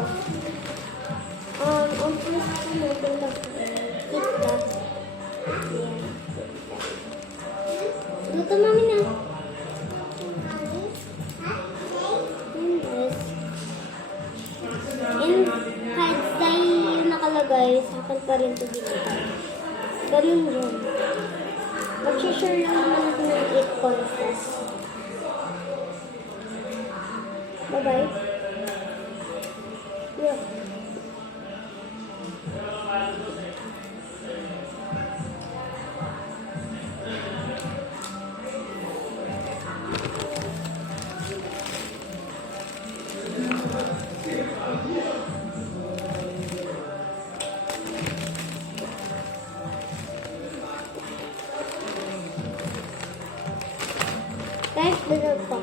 ito. Ang first ko na ito lang. KitKat. Ayan. Luto mami na. And kahit sa'yo yung nakalagay, sa akin pa rin ito dito. Ganun yun. Mag-share lang naman ako ng 8 coins. Bye-bye. Yeah. Guys, dito po.